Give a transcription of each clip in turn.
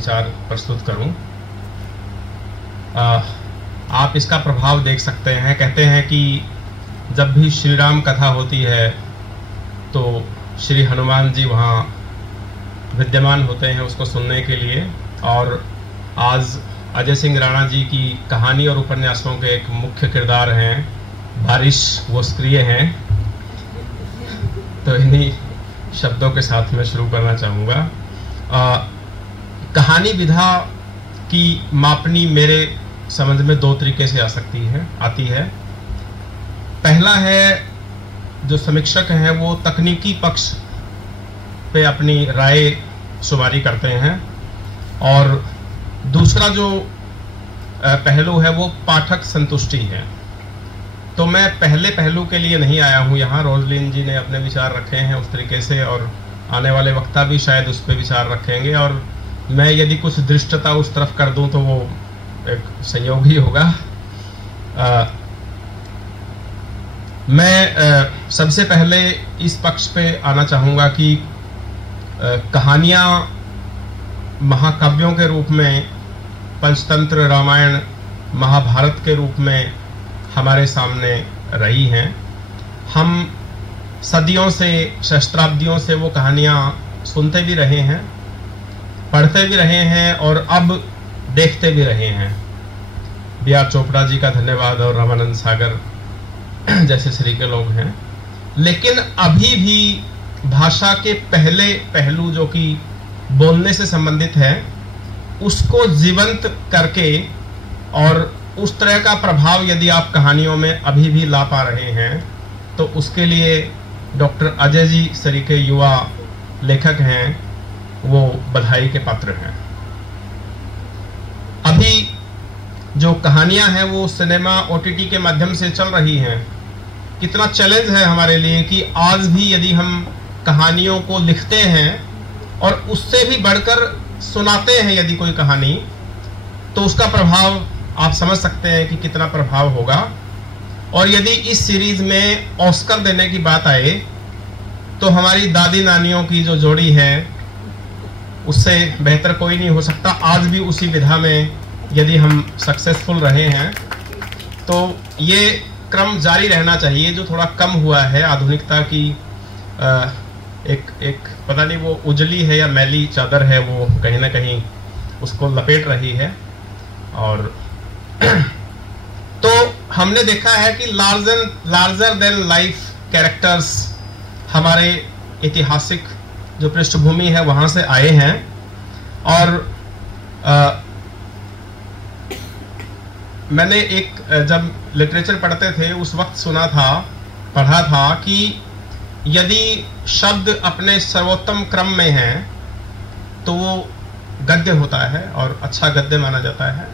विचार प्रस्तुत करूं। आप इसका प्रभाव देख सकते हैं। कहते हैं कि जब भी श्री राम कथा होती है तो श्री हनुमान जी वहाँ विद्यमान होते हैं उसको सुनने के लिए। और आज अजय सिंह राणा जी की कहानी और उपन्यासों के एक मुख्य किरदार हैं बारिश, वो सक्रिय हैं। तो इन्हीं शब्दों के साथ मैं शुरू करना चाहूँगा। कहानी विधा की मापनी मेरे समझ में दो तरीके से आती है। पहला है, जो समीक्षक हैं वो तकनीकी पक्ष पे अपनी राय शुमारी करते हैं, और दूसरा जो पहलू है वो पाठक संतुष्टि है। तो मैं पहले पहलू के लिए नहीं आया हूँ यहाँ। रोजलिन जी ने अपने विचार रखे हैं उस तरीके से, और आने वाले वक्ता भी शायद उस पर विचार रखेंगे, और मैं यदि कुछ दृष्टता उस तरफ कर दूं तो वो एक संयोग ही होगा। मैं सबसे पहले इस पक्ष पे आना चाहूँगा कि कहानियाँ महाकाव्यों के रूप में, पंचतंत्र, रामायण, महाभारत के रूप में हमारे सामने रही हैं। हम सदियों से, सहस्त्राब्दियों से वो कहानियाँ सुनते भी रहे हैं, पढ़ते भी रहे हैं, और अब देखते भी रहे हैं। B.R. चोपड़ा जी का धन्यवाद, और रामानंद सागर जैसे श्री के लोग हैं। लेकिन अभी भी भाषा के पहले पहलू जो कि बोलने से संबंधित है उसको जीवंत करके, और उस तरह का प्रभाव यदि आप कहानियों में अभी भी ला पा रहे हैं तो उसके लिए डॉक्टर अजय जी सरी के युवा लेखक हैं वो बधाई के पात्र हैं। अभी जो कहानियां हैं वो सिनेमा, OTT के माध्यम से चल रही हैं। कितना चैलेंज है हमारे लिए कि आज भी यदि हम कहानियों को लिखते हैं और उससे भी बढ़कर सुनाते हैं यदि कोई कहानी, तो उसका प्रभाव आप समझ सकते हैं कि कितना प्रभाव होगा। और यदि इस सीरीज में ऑस्कर देने की बात आए तो हमारी दादी नानियों की जो जोड़ी है उससे बेहतर कोई नहीं हो सकता। आज भी उसी विधा में यदि हम सक्सेसफुल रहे हैं तो ये क्रम जारी रहना चाहिए। जो थोड़ा कम हुआ है आधुनिकता की एक पता नहीं वो उजली है या मैली चादर है, वो कहीं ना कहीं उसको लपेट रही है। और तो हमने देखा है कि लार्जर देन लाइफ कैरेक्टर्स हमारे ऐतिहासिक जो पृष्ठभूमि है वहां से आए हैं। और मैंने जब लिटरेचर पढ़ते थे उस वक्त पढ़ा था कि यदि शब्द अपने सर्वोत्तम क्रम में है तो वो गद्य होता है और अच्छा गद्य माना जाता है,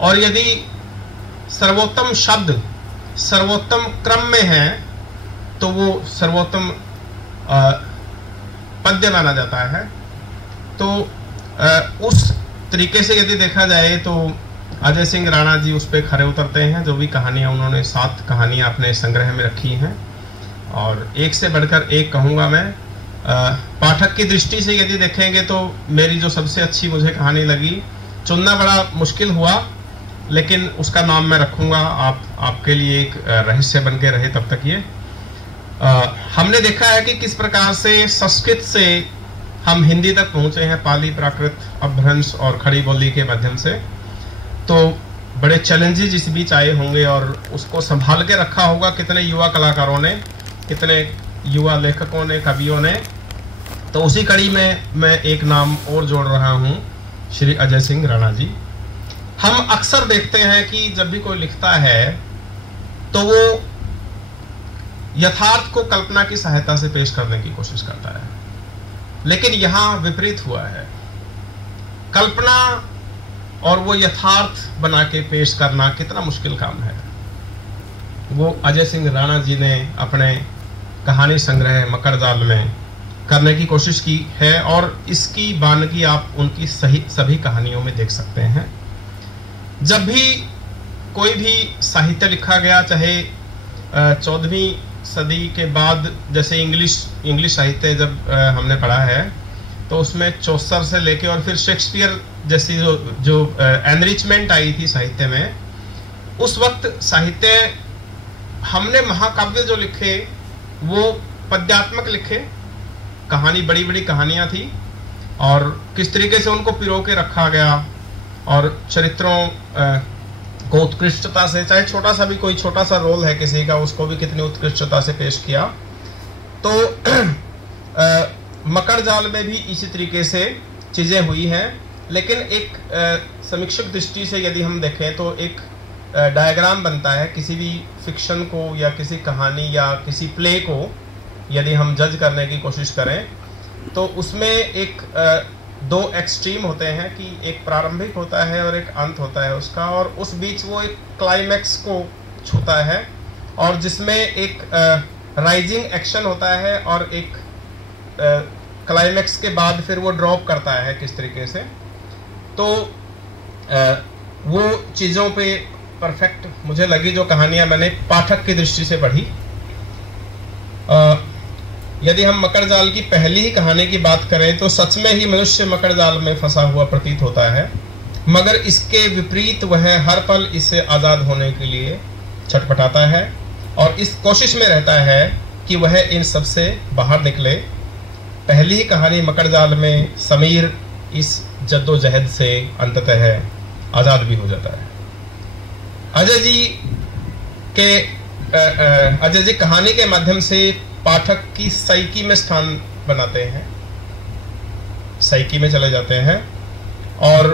और यदि सर्वोत्तम शब्द सर्वोत्तम क्रम में है तो वो सर्वोत्तम पद्य माना जाता है। तो उस तरीके से यदि देखा जाए तो अजय सिंह राणा जी उस पर खरे उतरते हैं। जो भी कहानियां उन्होंने 7 कहानियां अपने संग्रह में रखी हैं, और एक से बढ़कर एक कहूँगा मैं। पाठक की दृष्टि से यदि देखेंगे तो मेरी जो सबसे अच्छी मुझे कहानी लगी, चुनना बड़ा मुश्किल हुआ, लेकिन उसका नाम मैं रखूँगा। आपके लिए एक रहस्य बन के रहे तब तक ये। हमने देखा है कि किस प्रकार से संस्कृत से हम हिंदी तक पहुंचे हैं, पाली, प्राकृत, अपभ्रंश और खड़ी बोली के माध्यम से। तो बड़े चैलेंजेस इस बीच आए होंगे और उसको संभाल के रखा होगा कितने युवा कलाकारों ने, कितने युवा लेखकों ने, कवियों ने। तो उसी कड़ी में मैं एक नाम और जोड़ रहा हूं, श्री अजय सिंह राणा जी। हम अक्सर देखते हैं कि जब भी कोई लिखता है तो वो यथार्थ को कल्पना की सहायता से पेश करने की कोशिश करता है, लेकिन यहां विपरीत हुआ है। कल्पना और वो यथार्थ बना के पेश करना कितना मुश्किल काम है, वो अजय सिंह राणा जी ने अपने कहानी संग्रह मकरजाल में करने की कोशिश की है, और इसकी बानगी आप उनकी सभी कहानियों में देख सकते हैं। जब भी कोई भी साहित्य लिखा गया, चाहे 14वीं सदी के बाद, जैसे इंग्लिश साहित्य जब हमने पढ़ा है तो उसमें चौसर से लेके और फिर शेक्सपियर जैसी जो एनरिचमेंट आई थी साहित्य में, उस वक्त साहित्य हमने महाकाव्य जो लिखे वो पद्यात्मक लिखे, कहानी बड़ी बड़ी कहानियां थी और किस तरीके से उनको पिरो के रखा गया और चरित्रों को उत्कृष्टता से, चाहे छोटा सा भी कोई छोटा सा रोल है किसी का, उसको भी कितनी उत्कृष्टता से पेश किया। तो मकर जाल में भी इसी तरीके से चीजें हुई हैं, लेकिन एक समीक्षक दृष्टि से यदि हम देखें तो एक डायग्राम बनता है किसी भी फिक्शन को या किसी कहानी या किसी प्ले को यदि हम जज करने की कोशिश करें, तो उसमें एक दो एक्सट्रीम होते हैं कि एक प्रारंभिक होता है और एक अंत होता है उसका, और उस बीच वो एक क्लाइमैक्स को छूता है और जिसमें एक राइजिंग एक्शन होता है और एक क्लाइमैक्स के बाद फिर वो ड्रॉप करता है किस तरीके से। तो वो चीज़ों पे परफेक्ट मुझे लगी जो कहानियां मैंने पाठक की दृष्टि से पढ़ी। यदि हम मकर जाल की पहली ही कहानी की बात करें तो सच में ही मनुष्य मकर जाल में फंसा हुआ प्रतीत होता है, मगर इसके विपरीत वह हर पल इससे आज़ाद होने के लिए छटपटाता है और इस कोशिश में रहता है कि वह इन सब से बाहर निकले। पहली ही कहानी मकर जाल में समीर इस जद्दोजहद से अंततः आज़ाद भी हो जाता है। अजय जी कहानी के माध्यम से पाठक की साइकी में स्थान बनाते हैं, साइकी में चले जाते हैं और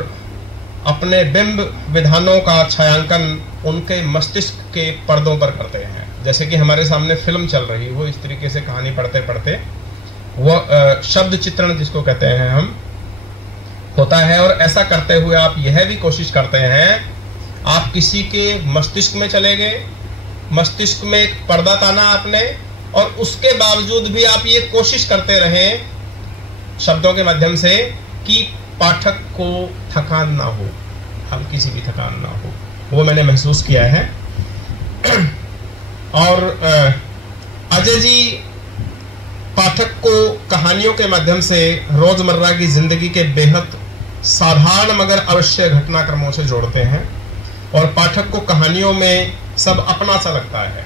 अपने बिंब विधानों का छायांकन उनके मस्तिष्क के पर्दों पर करते हैं। जैसे कि हमारे सामने फिल्म चल रही हो, इस तरीके से कहानी पढ़ते पढ़ते वो शब्द चित्रण जिसको कहते हैं हम होता है। और ऐसा करते हुए आप यह भी कोशिश करते हैं, आप किसी के मस्तिष्क में चले गए, मस्तिष्क में एक पर्दा ताना आपने, और उसके बावजूद भी आप ये कोशिश करते रहे शब्दों के माध्यम से कि पाठक को थकान ना हो, हल्की सी भी थकान ना हो। वो मैंने महसूस किया है। और अजय जी पाठक को कहानियों के माध्यम से रोजमर्रा की जिंदगी के बेहद साधारण मगर अवश्य घटनाक्रमों से जोड़ते हैं और पाठक को कहानियों में सब अपना सा लगता है।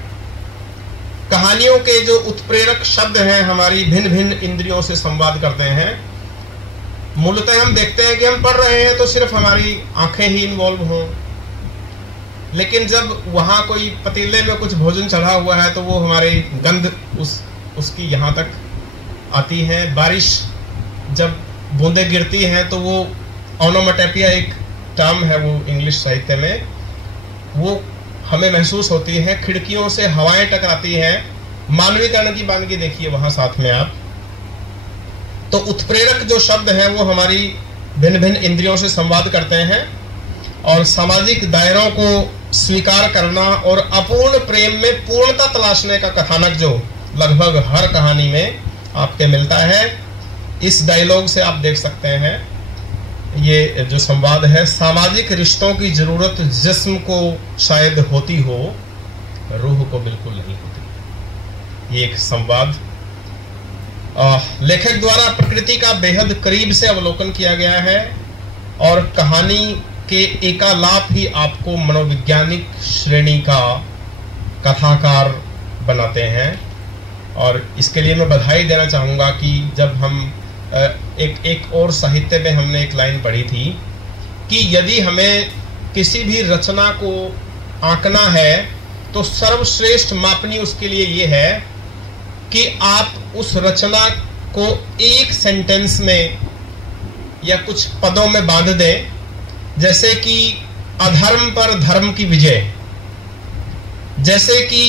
कहानियों के जो उत्प्रेरक शब्द हैं हमारी भिन्न भिन्न इंद्रियों से संवाद करते हैं। मूलतः हम देखते हैं कि हम पढ़ रहे हैं तो सिर्फ हमारी आंखें ही इन्वॉल्व हों, लेकिन जब वहां कोई पतीले में कुछ भोजन चढ़ा हुआ है तो वो हमारी गंध उसकी यहाँ तक आती है। बारिश जब बूंदें गिरती हैं तो वो ओनोमेटोपिया एक टर्म है वो इंग्लिश साहित्य में, वो हमें महसूस होती है। खिड़कियों से हवाएं टकराती हैं, मानवीकरण की बानगी देखिए वहां साथ में आप। तो उत्प्रेरक जो शब्द हैं वो हमारी भिन्न भिन्न इंद्रियों से संवाद करते हैं और सामाजिक दायरों को स्वीकार करना और अपूर्ण प्रेम में पूर्णता तलाशने का कथानक जो लगभग हर कहानी में आपके मिलता है। इस डायलॉग से आप देख सकते हैं ये जो संवाद है, सामाजिक रिश्तों की जरूरत जिस्म को शायद होती हो, रूह को बिल्कुल नहीं होती। ये एक संवाद लेखक द्वारा प्रकृति का बेहद करीब से अवलोकन किया गया है और कहानी के एकालाप ही आपको मनोवैज्ञानिक श्रेणी का कथाकार बनाते हैं। और इसके लिए मैं बधाई देना चाहूँगा कि जब हम एक और साहित्य में हमने एक लाइन पढ़ी थी कि यदि हमें किसी भी रचना को आंकना है तो सर्वश्रेष्ठ मापनी उसके लिए ये है कि आप उस रचना को एक सेंटेंस में या कुछ पदों में बांध दें, जैसे कि अधर्म पर धर्म की विजय, जैसे कि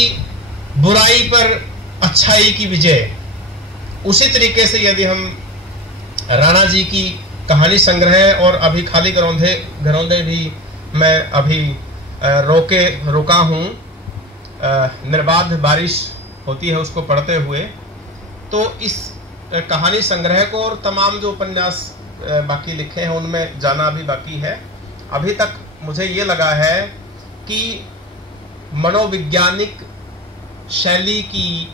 बुराई पर अच्छाई की विजय। उसी तरीके से यदि हम राणा जी की कहानी संग्रह और अभी खाली घरौंदे भी मैं अभी रुका हूँ, निर्बाध बारिश होती है उसको पढ़ते हुए, तो इस कहानी संग्रह को और तमाम जो उपन्यास बाकी लिखे हैं उनमें जाना अभी बाकी है। अभी तक मुझे ये लगा है कि मनोवैज्ञानिक शैली की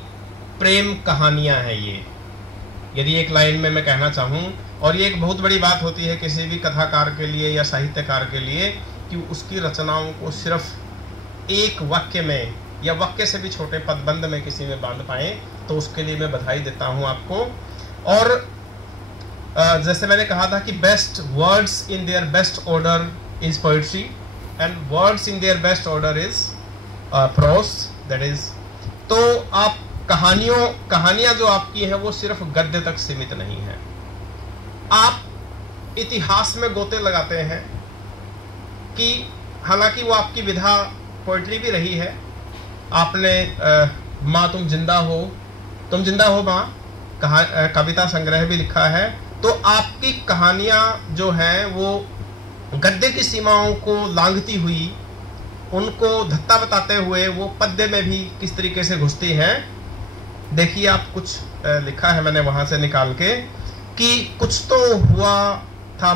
प्रेम कहानियां हैं ये। यदि एक लाइन में मैं कहना चाहूँ और ये एक बहुत बड़ी बात होती है किसी भी कथाकार के लिए या साहित्यकार के लिए कि उसकी रचनाओं को सिर्फ एक वाक्य में या वाक्य से भी छोटे पदबंध में किसी में बांध पाए, तो उसके लिए मैं बधाई देता हूं आपको। और जैसे मैंने कहा था कि best words in their best order is poetry and words in their best order is pros, that is. तो आप कहानियां जो आपकी हैं वो सिर्फ गद्य तक सीमित नहीं है। आप इतिहास में गोते लगाते हैं कि हालांकि वो आपकी विधा पोएट्री भी रही है। आपने माँ तुम जिंदा हो माँ कविता संग्रह भी लिखा है। तो आपकी कहानियां जो हैं वो गद्य की सीमाओं को लांघती हुई, उनको धत्ता बताते हुए वो पद्य में भी किस तरीके से घुसती हैं। देखिए आप कुछ लिखा है मैंने वहां से निकाल के कि कुछ तो हुआ था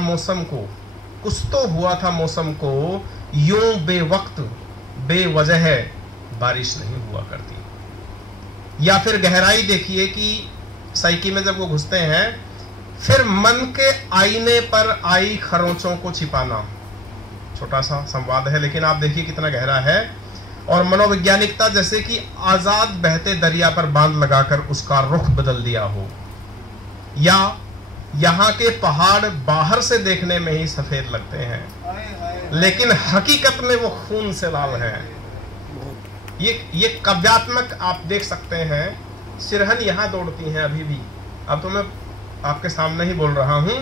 मौसम को यूं बेवक्त बेवजह बारिश नहीं हुआ करती। या फिर गहराई देखिए कि साइकी में जब वो घुसते हैं, फिर मन के आईने पर आई खरोंचों को छिपाना। छोटा सा संवाद है लेकिन आप देखिए कितना गहरा है। और मनोवैज्ञानिकता जैसे कि आजाद बहते दरिया पर बांध लगाकर उसका रुख बदल दिया हो, या यहाँ के पहाड़ बाहर से देखने में ही सफेद लगते हैं लेकिन हकीकत में वो खून से लाल हैं। ये काव्यात्मक आप देख सकते हैं। सिरहन यहाँ दौड़ती हैं अभी भी। अब तो मैं आपके सामने ही बोल रहा हूं।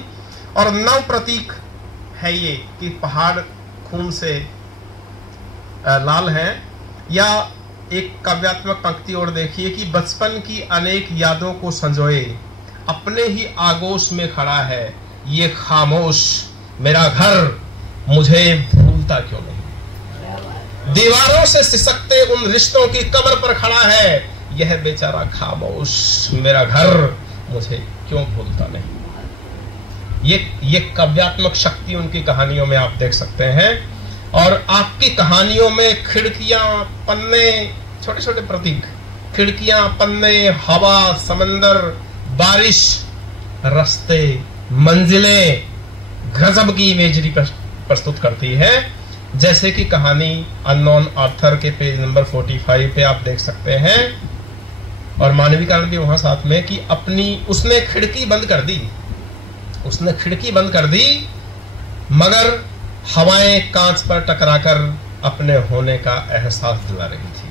और नव प्रतीक है ये कि पहाड़ खून से लाल हैं। या एक काव्यात्मक पंक्ति और देखिए कि बचपन की अनेक यादों को संजोए अपने ही आगोश में खड़ा है ये खामोश मेरा घर, मुझे भूलता क्यों नहीं। दीवारों से सिसकते उन रिश्तों की कब्र पर खड़ा है यह बेचारा खामोश मेरा घर, मुझे क्यों भूलता नहीं। ये काव्यात्मक शक्ति उनकी कहानियों में आप देख सकते हैं। और आपकी कहानियों में खिड़कियां, पन्ने, छोटे छोटे प्रतीक, खिड़कियां, पन्ने, हवा, समंदर, बारिश, रास्ते, मंजिलें गजब की इमेजरी प्रस्तुत करती है। जैसे कि कहानी अननोन आर्थर के पेज नंबर 45 पे आप देख सकते हैं। और मानवीकरण भी वहां साथ में कि उसने खिड़की बंद कर दी मगर हवाएं कांच पर टकराकर अपने होने का एहसास दिला रही थी।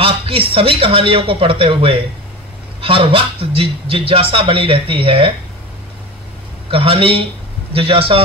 आपकी सभी कहानियों को पढ़ते हुए हर वक्त जिज्ञासा बनी रहती है। कहानी जिज्ञासा